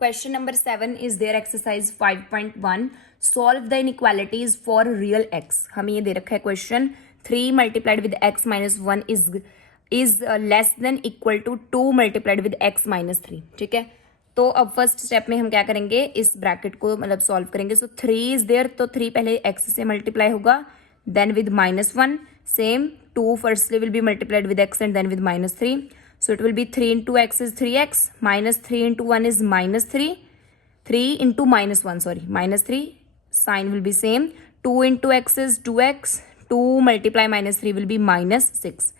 Question number 7 is there exercise 5.1 solve the inequalities for real x. हमें ये दे रखा है question 3 multiplied with x minus 1 is less than equal to 2 multiplied with x minus 3. ठीक है, तो अब फर्स्ट स्टेप में हम क्या करेंगे, इस ब्रैकेट को मतलब सॉल्व करेंगे. सो 3 इज देयर, तो 3 पहले x से मल्टीप्लाई होगा, then with minus 1 same 2 firstly will be multiplied with x and then with minus 3. So it will be 3 into x is 3x, minus 3 into 1 is minus 3, 3 into minus 1, sorry, minus 3, sign will be same, 2 into x is 2x, 2 multiply minus 3 will be minus 6.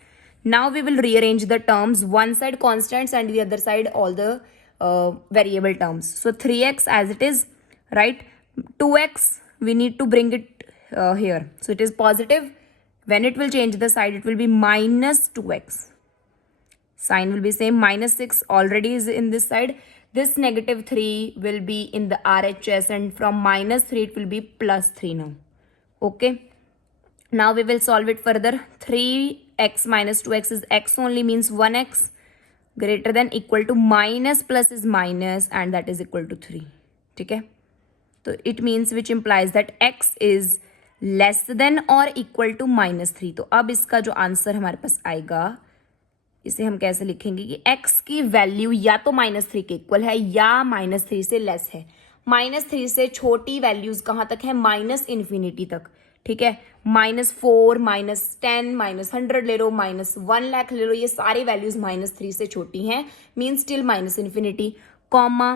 Now we will rearrange the terms, one side constants and the other side all the variable terms. So 3x as it is, right, 2x we need to bring it here. So it is positive, when it will change the side it will be minus 2x. Sign will be same, minus 6 already is in this side. This negative 3 will be in the RHS and from minus 3 it will be plus 3 now. Okay. Now we will solve it further. 3x minus 2x is x only, means 1x greater than equal to minus plus is minus and that is equal to 3. ठीक है, तो it means which implies that x is less than or equal to minus 3. तो अब इसका जो answer हमारे पास आएगा, इसे हम कैसे लिखेंगे कि x की वैल्यू या तो -3 के इक्वल है या -3 से लेस है. -3 से छोटी वैल्यूज कहाँ तक है, माइनस इन्फिनिटी तक. ठीक है, -4, -10, -100 ले लो, -1 लाख ले लो, ये सारी वैल्यूज -3 से छोटी हैं, mean still minus infinity, comma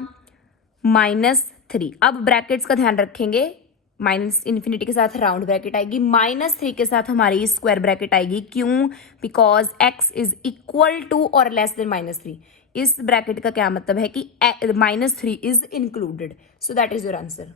-3. अब ब्रैकेट्स का ध्यान रखेंगे, माइनस इन्फिनिटी के साथ राउंड ब्रैकेट आएगी, -3 के साथ हमारी स्क्वायर ब्रैकेट आएगी. क्यों, because x is equal to और लेस देन -3. इस ब्रैकेट का क्या मतलब है कि -3 is included. So that is your answer.